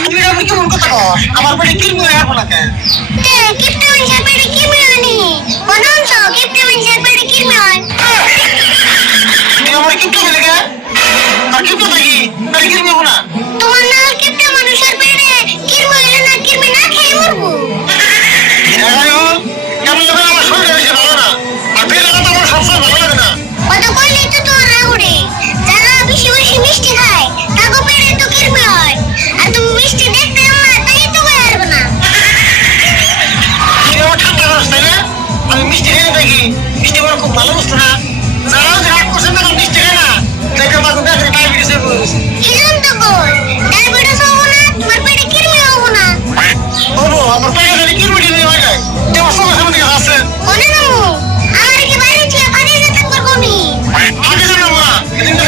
তুমি এটা কেমন কথা কও আমার পেটে কি করে রাখো না কেন কিপটা মানুষের পেটে কি মিলানি বলুন তো কিপটা মানুষের পেটে কি মিলায় তুমি আমার কি তো লাগে আর কি তো দেখি তাই কি নেব না